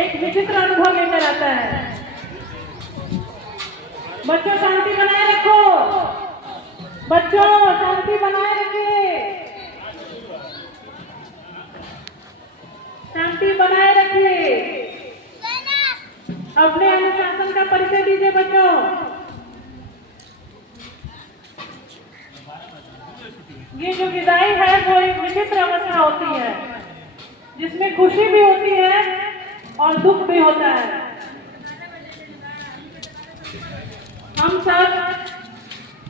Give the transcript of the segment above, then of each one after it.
एक विचित्र अनुभव लेकर आता है। बच्चों शांति बनाए रखो, बच्चों शांति बनाए रखिए, शांति बनाए रखिए। अपने अनुशासन का परिचय दीजिए बच्चों। ये जो विदाई है वो एक विचित्र अवस्था होती है जिसमें खुशी भी होती है और दुख भी होता है। हम सब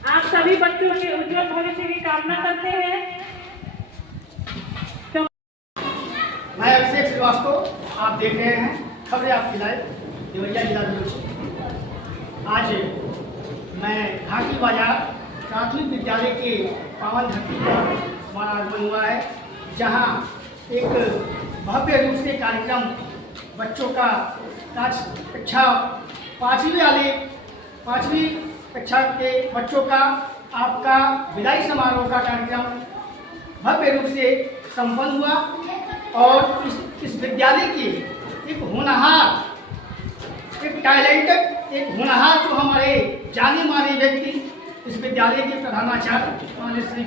आप सभी बच्चों के उज्जवल भविष्य की कामना करते हैं। मैं अभिषेक श्रीवास्तव, आप देख रहे हैं खबरें आपकी लाइव देवरिया जिला न्यूज। आज मैं घाटी बाजार प्राथमिक विद्यालय के पावन धरती पर हमारा आगमन हुआ है, जहां एक भव्य रूप से कार्यक्रम बच्चों का कक्षा पाँचवीं कक्षा के बच्चों का आपका विदाई समारोह का कार्यक्रम भव्य रूप से संपन्न हुआ। और इस विद्यालय की एक होनहार, एक टैलेंटेड, एक होनहार जो हमारे जाने माने व्यक्ति, इस विद्यालय के प्रधानाचार्य माननीय श्री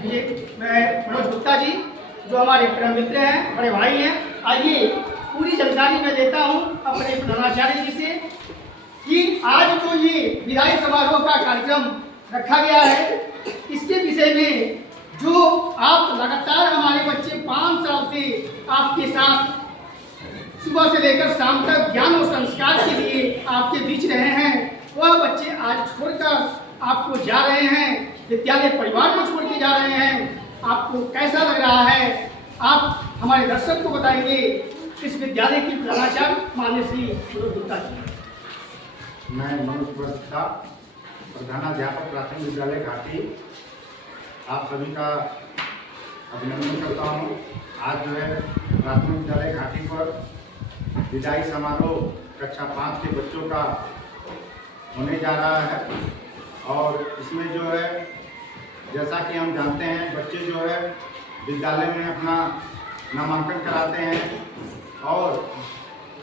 मनोज गुप्ता जी, जो हमारे परम मित्र हैं, बड़े भाई हैं। आइए पूरी जानकारी मैं देता हूं अपने प्रधानाचार्य जी से कि आज जो ये विदाई समारोह का कार्यक्रम रखा गया है, इसके विषय में जो आप लगातार हमारे बच्चे 5 साल से आपके साथ सुबह से लेकर शाम तक ज्ञान और संस्कार के लिए आपके बीच रहे हैं, वह बच्चे आज छोड़कर आपको जा रहे हैं, विद्यालय परिवार को छोड़ के जा रहे हैं। आपको कैसा लग रहा है, आप हमारे दर्शक को बताएंगे। इस विद्यालय की प्रधानाचार्य माननीय श्री मनोज गुप्ता जी। मैं मनोज गुप्ता, प्रधानाध्यापक प्राथमिक विद्यालय घाटी, आप सभी का अभिनंदन करता हूँ। आज जो है प्राथमिक विद्यालय घाटी पर विदाई समारोह कक्षा 5 के बच्चों का होने जा रहा है। और इसमें जो है, जैसा कि हम जानते हैं, बच्चे जो है विद्यालय में अपना नामांकन कराते हैं और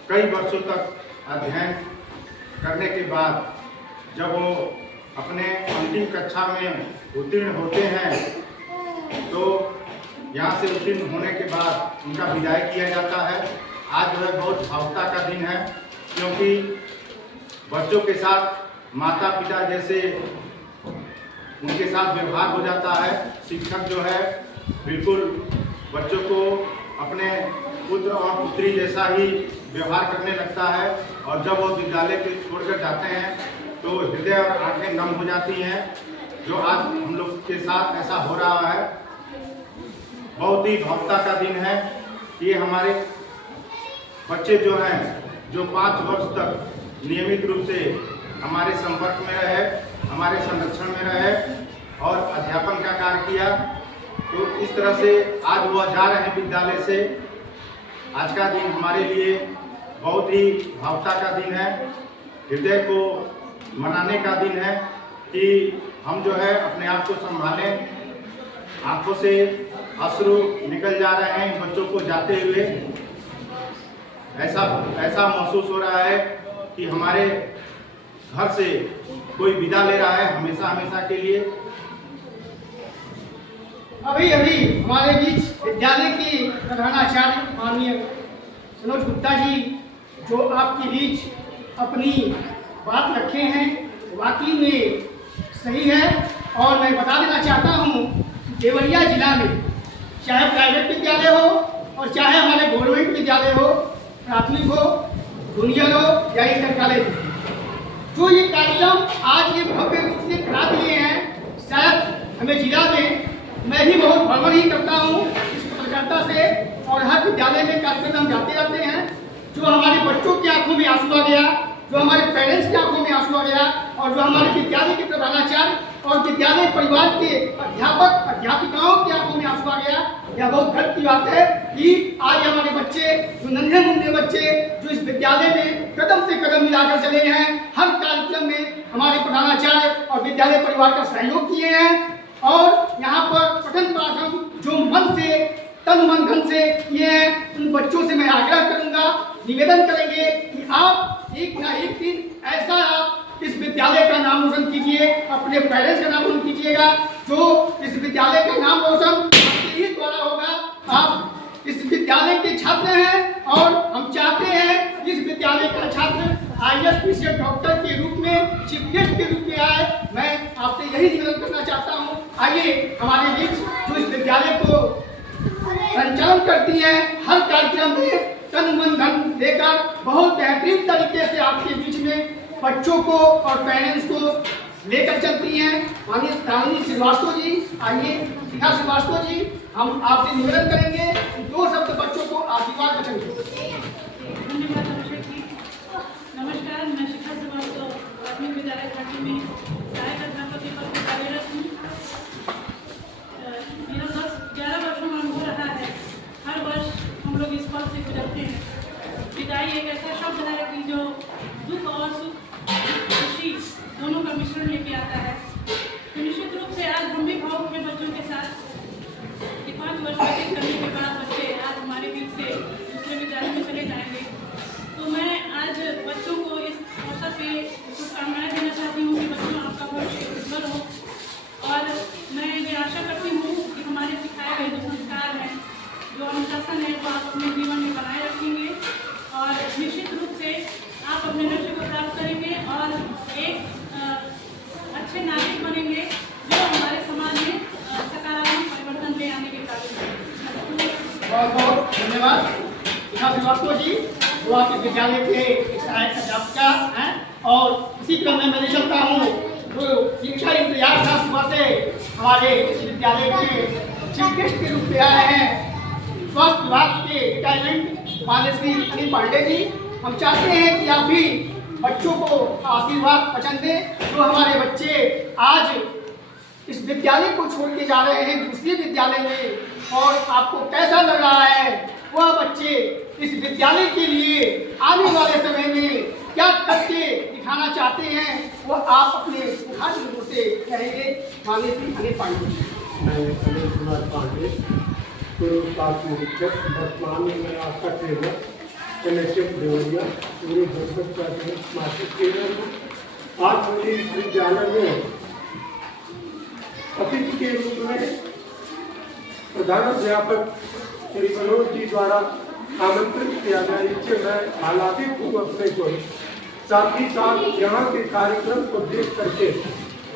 कई वर्षों तक अध्ययन करने के बाद जब वो अपने अंतिम कक्षा में उत्तीर्ण होते हैं तो यहाँ से उत्तीर्ण होने के बाद उनका विदाई किया जाता है। आज जो है बहुत भावुकता का दिन है, क्योंकि बच्चों के साथ माता पिता जैसे उनके साथ व्यवहार हो जाता है। शिक्षक जो है बिल्कुल बच्चों को अपने पुत्र और पुत्री जैसा ही व्यवहार करने लगता है। और जब वो विद्यालय के छोड़कर जाते हैं तो हृदय और आंखें नम हो जाती हैं। जो आज हम लोग के साथ ऐसा हो रहा है, बहुत ही भावुकता का दिन है। ये हमारे बच्चे जो हैं, जो 5 वर्ष तक नियमित रूप से हमारे संपर्क में रहे, हमारे संरक्षण में रहे और अध्यापन का कार्य किया, तो इस तरह से आज वो जा रहे हैं विद्यालय से। आज का दिन हमारे लिए बहुत ही भावुकता का दिन है, हृदय को मनाने का दिन है कि हम जो है अपने आप को संभालें। आंखों से अश्रु निकल जा रहे हैं इन बच्चों को जाते हुए। ऐसा महसूस हो रहा है कि हमारे घर से कोई विदा ले रहा है हमेशा हमेशा के लिए। अभी हमारे बीच विद्यालय के प्रधानाचार्य माननीय मनोज गुप्ता जी, जो आपके बीच अपनी बात रखे हैं, वाकई में सही है। और मैं बता देना चाहता हूँ, देवरिया जिला में चाहे प्राइवेट विद्यालय हो और चाहे हमारे गवर्नमेंट विद्यालय हो, प्राथमिक हो, जूनियर हो या इंटर कॉलेज हो, जो ये कार्यक्रम आज ये भव्य रूप से करा दिए हैं, शायद हमें जिला में मैं भी बहुत भ्रमण ही करता हूँ इस पत्रकारिता से, और हर विद्यालय में कार्यक्रम हम जाते रहते हैं। जो हमारे बच्चों की आंखों में आंसू आ गया, जो हमारे पेरेंट्स की आंखों में आंसू आ गया, और जो हमारे विद्यालय के प्रधानाचार्य और विद्यालय परिवार के अध्यापक अध्यापिकाओं की आंखों में आंसू आ गया। यह बहुत गर्व की बात है कि आज हमारे बच्चे, जो नन्हे मुन्ने बच्चे, जो इस विद्यालय में कदम से कदम मिलाकर चले हैं, हर कार्यक्रम में हमारे प्रधानाचार्य और विद्यालय परिवार का सहयोग किए हैं। और यहाँ पर पठन पाठन जो मन से तन मन धन से किए हैं, उन बच्चों से मैं आग्रह करूंगा, निवेदन करेंगे कि आप एक ना एक दिन ऐसा आप इस विद्यालय का नाम रोशन कीजिए, अपने पेरेंट्स का नाम रोशन कीजिएगा। जो इस विद्यालय का नाम रोशन आपके ही द्वारा होगा। आप इस विद्यालय के छात्र हैं और हम चाहते हैं इस विद्यालय का छात्र IAS PCS डॉक्टर के रूप में, चीफ गेस्ट के रूप में आए। मैं आपसे यही निवेदन करना चाहता हूँ। आइए हमारे बीच जो इस विद्यालय को संचालन करती हैं, हर कार्यक्रम में तन मन धन देकर बहुत बेहतरीन तरीके से आपके बीच में बच्चों को और पेरेंट्स को लेकर चलती हैं। माननीय श्रावणी श्रीवास्तव जी, आइए शिखा श्रीवास्तव जी, हम आपसे निवेदन करेंगे कि 2 शब्द बच्चों को आशीर्वाद वचन दें। धन्यवाद अभिषेक जी। नमस्कार, मैं शिखा श्रीवास्तव प्राथमिक विद्यालय घाटी में सहायक अध्यापक के पद पर कार्यरत हूँ। मेरा 10-11 वर्षों में अनुभव रहा है। हर वर्ष हम लोग इस पद से गुजरते हैं। विदाई एक ऐसा शब्द है कि जो दुख और सुख, खुशी दोनों का मिश्रण लेके आता है। तो निश्चित रूप से आज हम भी भावुक हैं बच्चों के साथ कि 5 वर्ष व्यतीत करने के बाद बच्चे आज हमारे बीच से दूसरे विद्यालय में चले जाएंगे। तो मैं आज बच्चों को इस अवसर पे शुभकामनाएं देना चाहती हूँ कि बच्चों आपका भविष्य उज्जवल हो। और मैं ये आशा करती हूँ कि हमारे सिखाए गए जो संस्कार हैं, जो अनुशासन है, वो आप अपने जीवन में बनाए रखेंगे और निश्चित रूप से आप अपने लक्ष्य को प्राप्त करेंगे और एक अच्छे नागरिक बनेंगे जो हमारे समाज में सकारात्मक परिवर्तन ले आने के काबिल है। बहुत बहुत धन्यवाद शिखा श्रीवास्तव जी, जो आपके विद्यालय के एक सहायक अध्यापिका हैं। और इसी क्रम में मैं चलता हूँ जो शिक्षा इंतजार था सुबह से हमारे इस विद्यालय के चीफ गेस्ट के रूप में आए हैं, स्वास्थ्य विभाग के रिटायरमेंट माननीय श्री अनिल पांडे जी। हम चाहते हैं कि आप भी बच्चों को आशीर्वाद वचन दें। जो हमारे बच्चे आज इस विद्यालय को छोड़ के जा रहे हैं दूसरे विद्यालय में, और आपको कैसा लग रहा है, वह बच्चे इस विद्यालय के लिए आने वाले समय में क्या करके दिखाना चाहते हैं, वह आप अपने मुखार लोगों से कहेंगे। माननीय श्री अनिल पांडे जी। मैं अनिल कुमार पांडे, पूर्व प्राथमिक शिक्षक, वर्तमान में मैं आपका ट्रेनर NHM देवरिया पूरे भरसक प्राथमिक मासिक ट्रेनर हूँ। आज मुझे इस विद्यालय में अतिथि के रूप में प्रधानाध्यापक श्री मनोज जी द्वारा आमंत्रित किया गया, इससे मैं आह्लादित हूँ अपने को। साथ ही साथ यहाँ के कार्यक्रम को देख करके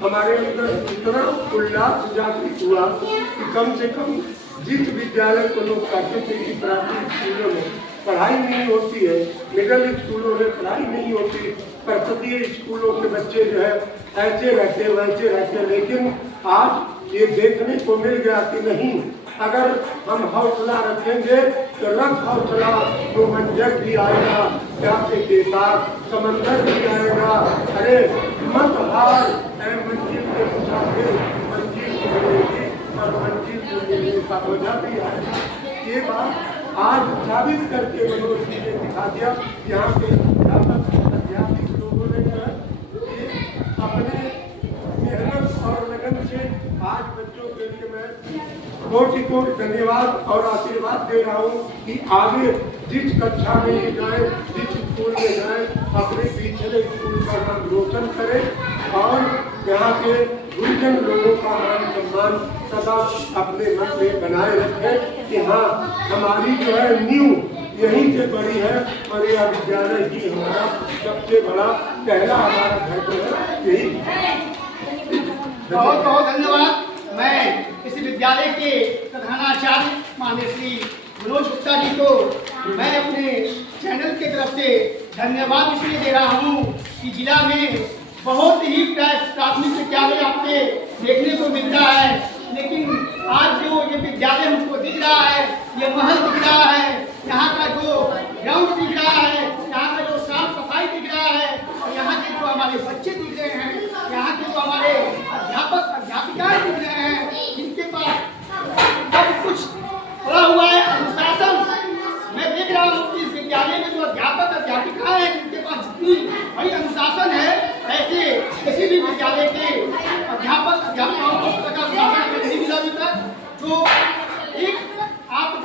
हमारे अंदर इतना उल्लास जागृत हुआ कि कम से कम जिस विद्यालय को लोग कहते थे कि प्राथमिक स्कूलों में पढ़ाई नहीं होती है, मिडिल स्कूलों में पढ़ाई नहीं होती, पर्वतीय स्कूलों के बच्चे जो है ऐसे रहते वैसे रहते, लेकिन आज ये देखने को मिल गया कि नहीं, अगर हम हौसला रखेंगे तो रंग हौसला तो मंजर भी आएगा, प्यासे के साथ समंदर भी आएगा। अरे मत हार मंजिल के मुसाफिर, मंजिल मिलेगी और मंजिल मिलने का मजा भी आएगा। ये बात आज साबित करके मनोज जी ने दिखा दिया। यहाँ के अध्यापक लोगों ने अपने मेहनत और लगन से आज बच्चों के लिए मैं कोटि धन्यवाद और आशीर्वाद दे रहा हूँ कि आगे जिस कक्षा में ये जाए, जिस स्कूल में जाए, अपने पिछले स्कूल का नाम रोशन करे और यहाँ के गुरुजन लोगों का मान सम्मान सदा अपने मन में बनाए रखें कि हाँ, हमारी जो है न्यू यहीं से बड़ी है और यह विद्यालय ही हमारा सबसे बड़ा पहला हमारा घर जो है यही। बहुत बहुत धन्यवाद। मैं इस विद्यालय के प्रधानाचार्य माननीय श्री मनोज गुप्ता जी को मैं अपने चैनल की तरफ से धन्यवाद इसलिए दे रहा हूँ कि जिला में बहुत ही प्राथमिक विद्यालय आपके देखने को मिल रहा है, लेकिन आज जो ये विद्यालय हमको दिख रहा है, ये महल दिख रहा है, यहाँ का जो ग्राउंड दिख रहा है, यहाँ का जो साफ सफाई दिख रहा है और यहाँ के जो हमारे बच्चे दिख रहे हैं, यहाँ के जो हमारे अध्यापक अध्यापिकाएं दिख रहे हैं, जिनके पास सब कुछ पड़ा हुआ है अनुशासन। मैं देख रहा हूँ कि इस विद्यालय में जो अध्यापक अध्यापिकाएं हैं, जिनके पास जितनी बड़ी अनुशासन है, ऐसे किसी भी विद्यालय के अध्यापक अध्यापिकाओं को इस प्रकार अनुशासन नहीं मिला अभी तक। जो एक आप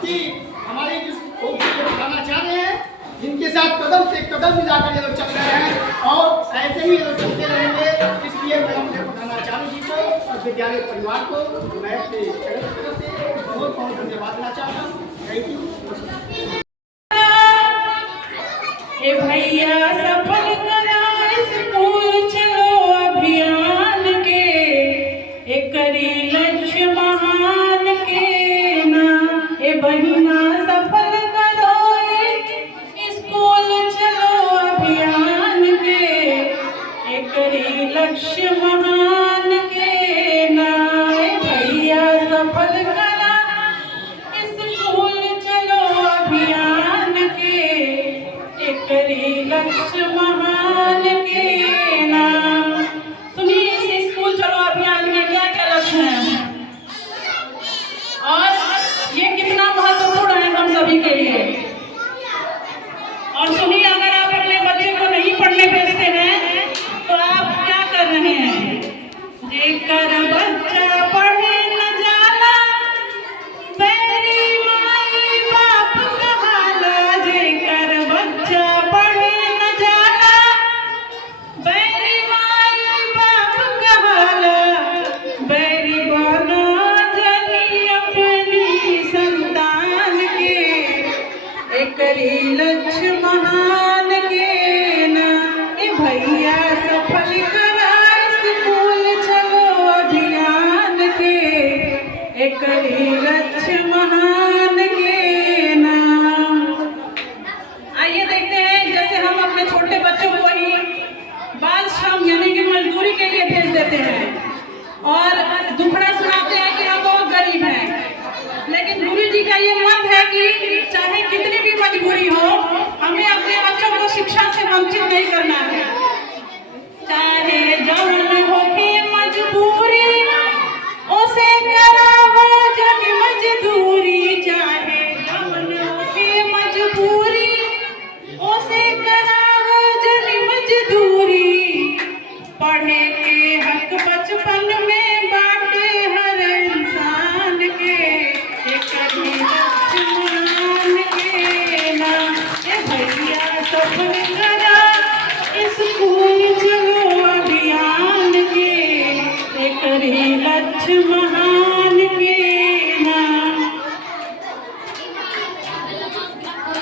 विद्यालय परिवार को मैं अपने चैनल की तरफ से बहुत बहुत धन्यवाद देना चाहता हूँ। Thank you. ए भैया सफल करा स्कूल चलो अभियान के, एक करी लक्ष्य महान के ना। ए बहिना सफल करो स्कूल चलो अभियान के, एक करी लक्ष्य महान के ना। ए भैया सफल करा स्कूल चलो अभियान के, एक करी लक्ष्य महान के नाम। सुनिए इस स्कूल चलो अभियान में क्या क्या लक्ष्य हैं और ये कितना महत्वपूर्ण है हम सभी के लिए। और सुनिए, अगर आप अपने बच्चे को नहीं पढ़ने भेजते हैं तो आप क्या कर रहे हैं। जेकर बच्चा पढ़े न जाला, बैरी माई बाप कहाला। जेकर बच्चा पढ़े न जाला, बैरी माई बाप कहाला। बैरी बना जनी अपनी संतान के, एक करी लक्ष्य महान के ना। ए भैया सफल करा स्कूल चलो अभियान के, एक करी लक्ष्य महान के नाम। आइए देखते हैं, जैसे हम अपने छोटे बच्चों को ही बाल श्रम यानी कि मजदूरी के लिए भेज देते हैं और दुखड़ा सुनाते हैं कि हम बहुत गरीब हैं, लेकिन गुरु जी का ये मत है कि चाहे कितनी भी मजबूरी हो, हमें अपने बच्चों को शिक्षा से वंचित नहीं करना है। चाहे जौन होके मजबूरी, उसे करावो जग मजदूरी। चाहे जौन होके मजबूरी, उसे करावो जग मजदूरी। पढ़े के हक बचपन में बाटे हर इंसान के, एक करी लक्ष्य महान के ना। ए भैया सफल करा स्कूल चलो अभियान के, एक करी लक्ष्य महान के ना।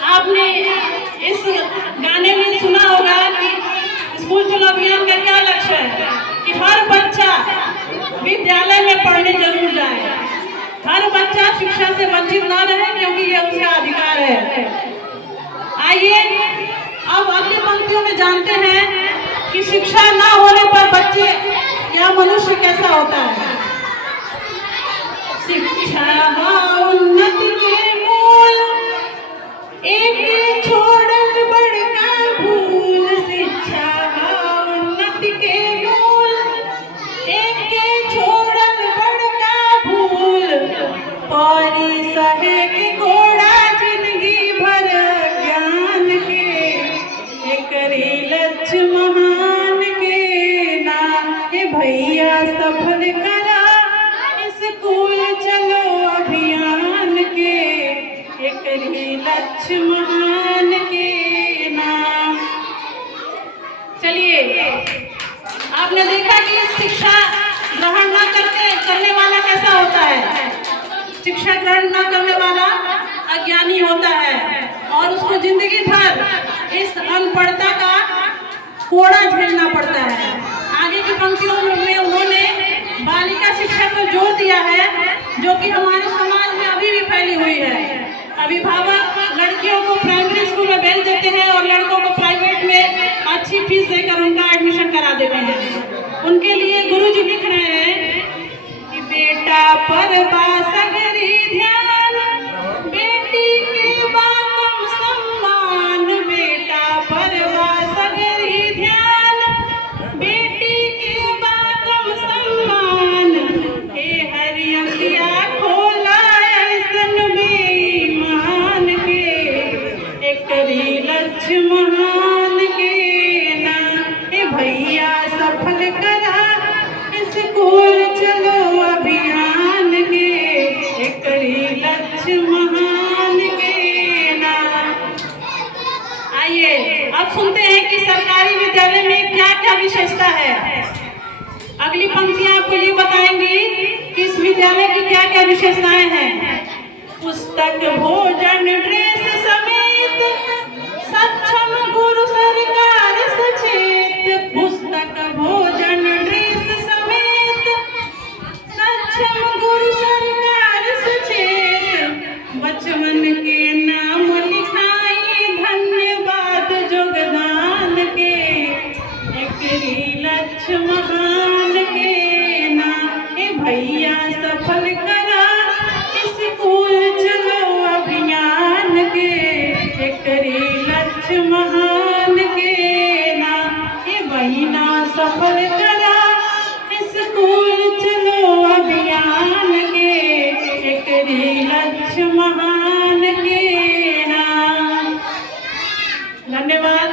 आपने इस गाने में सुना होगा कि स्कूल चलो अभियान का क्या लक्ष्य है कि हर बच्चा विद्यालय में पढ़ने जरूर जाए, हर बच्चा शिक्षा से वंचित न रहे, क्योंकि यह उसका अधिकार है। आइए अब अगली पंक्तियों में जानते हैं कि शिक्षा न होने पर बच्चे या मनुष्य कैसा होता है। शिक्षा उन्नति के मूल, एक छोड़ल बड़का भूल। शिक्षा उन्नति के मूल, एक छोड़ल बड़का भूल। परी सहे के घोड़ा जिंदगी भर ज्ञान के, एक करी लक्ष्य महान के ना। ए भैया सफल करा स्कूल चलो अभियान के, एक करी लक्ष्य महान के नाम। चलिए, आपने देखा कि शिक्षा ग्रहण न करने वाला कैसा होता है। शिक्षा ग्रहण न करने वाला अज्ञानी होता है और उसको जिंदगी भर इस अनपढ़ता का कोड़ा झेलना पड़ता है। आगे की पंक्तियों में उन्होंने बालिका शिक्षा पर जोर दिया है, जो कि हमारे समाज में अभी भी फैली हुई है। अभिभावक लड़कियों को प्राइमरी स्कूल में भेज देते हैं और लड़कों को प्राइवेट में अच्छी फीस देकर उनका एडमिशन करा देते हैं। उनके लिए गुरु जी लिख रहे हैं कि बेटा पर बासगरी ध्यान, बेटी के बातम सम्मान। बेटा पर बासगरी ध्यान, बेटी के बातम सम्मान। हे हरि अंगिया खोला ऐसन बेईमान के, एक करी लक्ष्य महान के ना। ए भैया सफल करा स्कूल चलो अभियान के, एक करी लक्ष्य महान के ना। आइए अब सुनते हैं कि सरकारी विद्यालय में क्या क्या विशेषता है। अगली पंक्तियां आपको ये बताएंगी कि इस विद्यालय की क्या क्या विशेषताएं हैं। पुस्तक भोजन ड्रेस समेत सक्षम गुरु सरकार सचेत। पुस्तक भोजन ड्रेस समेत सक्षम गुरु सरकार सचेत। बचवन के नाम लिखाई धन्यवाद योगदान के। एकरी लक्ष्य महान के ना ए भैया सफल करा स्कूल चलो अभियान के। एकरी लक्ष्य महान के ना ए बहिना सफल करा स्कूल चलो अभियान के। एकरी लक्ष्य महान के ना। धन्यवाद।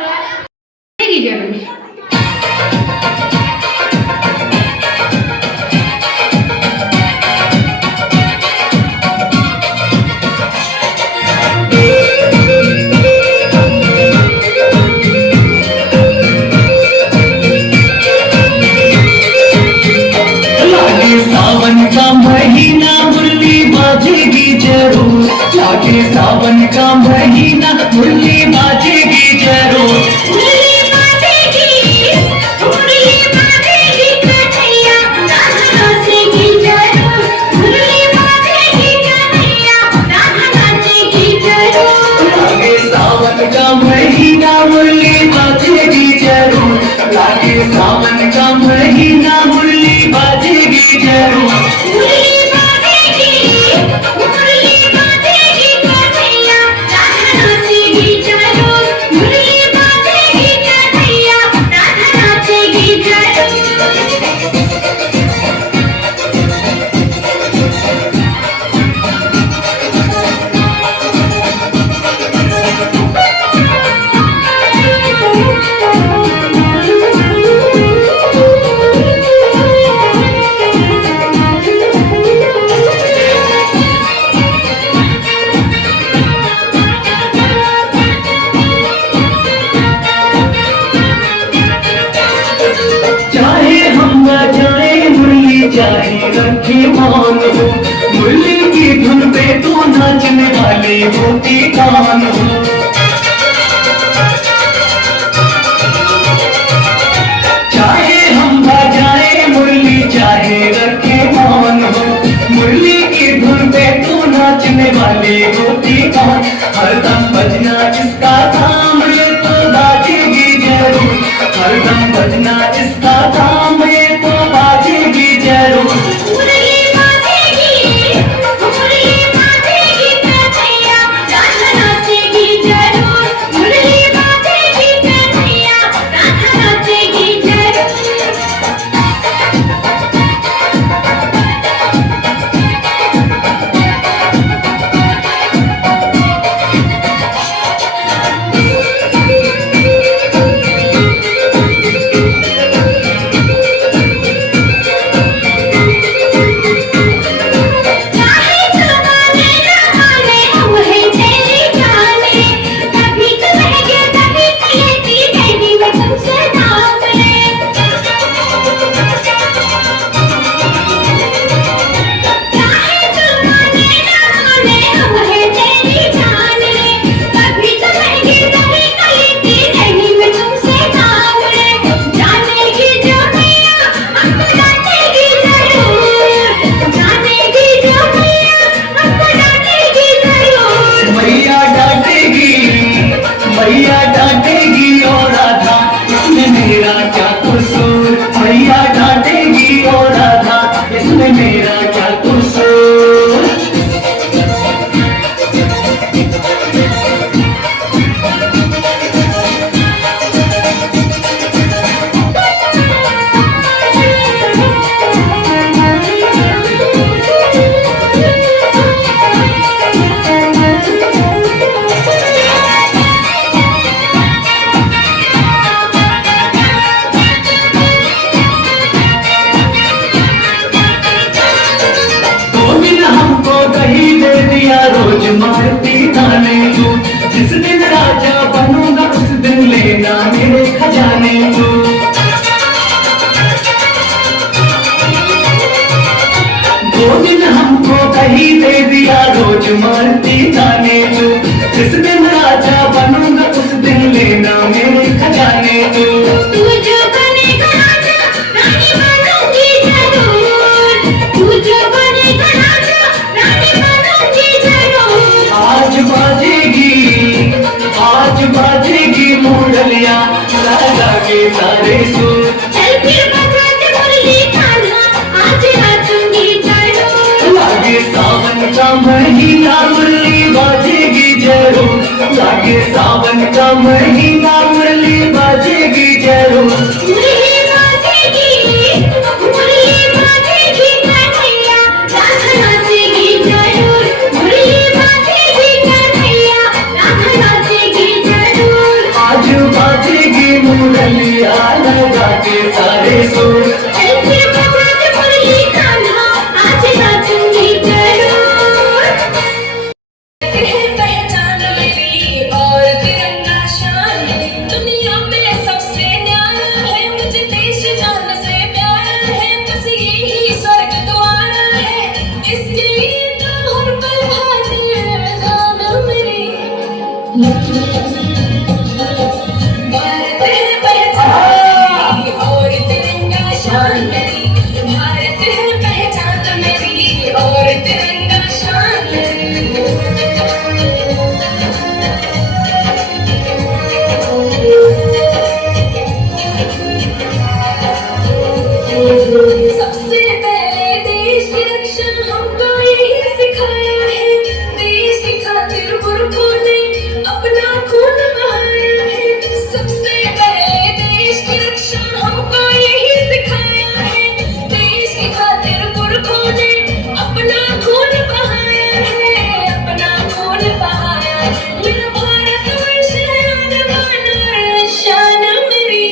सावन का महीना मुरली बाजेगी जरूर। लागे सावन का महीना मुरली बाजेगी जरूर। मुरली बाजेगी कन्हैया राधा नाचेगी जरूर। मुरली बाजेगी कन्हैया राधा नाचेगी जरूर। लागे सावन का महीना मुरली बाजेगी जरूर। लागे सावन का महीना मुरली बाजेगी जरूर। मुरली बाजेगी कन्हैया राधा नाचेगी जरूर। मुरली बाजेगी कन्हैया राधा नाचेगी जरूर। चाहे हम न जाए मुरली चाहे रखे मान हो। मुरली की धुन पे तो नाचने वाले होती कान हो। चाहे हम न जाए मुरली चाहे रखे मान हो। मुरली की धुन पे तो नाचने वाले होती कान। हरदम बजना जिसका काम ये तो बाजेगी जरूर। हरदम बजना जिसका काम ये तो बाजेगी जरूर। मुरली बाजेगी कन्हैया राधा नाचेगी जरूर। मुरली बाजेगी कन्हैया राधा नाचेगी जरूर। महीना मुरली बाजेगी जरूर मुरली बाजेगी कन्हैया राधा नाचेगी जरूर मुरली बाजेगी कन्हैया राधा नाचेगी जरूर आज बाजेगी मुरलिया लगा के सारे सुर चल फिर बजाते मुरली कान्हा आज नाचूंगी जरूर पहचान मेरी और तिरंगा शान दुनिया में सबसे न्यारा है मुझे देश जान से प्यारा है बस यही स्वर्ग द्वारा है इसके लिए तो हर पल हाजिर जान मेरी भारत है पहचान मेरी और तिरंगा शान मेरी भारत है पहचान मेरी और तिरंगा शान मेरी सबसे पहले देश की रक्षा हमको यही सिखाया है देश की खातिर पुरखों ने अपना खून बहाया है सबसे पहले देश की रक्षा हमको यही सिखाया है देश की खातिर पुरखों ने अपना खून बहाया है अपना खून बहाया है मेरा भारतवर्ष है आन शान मेरी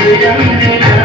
रंग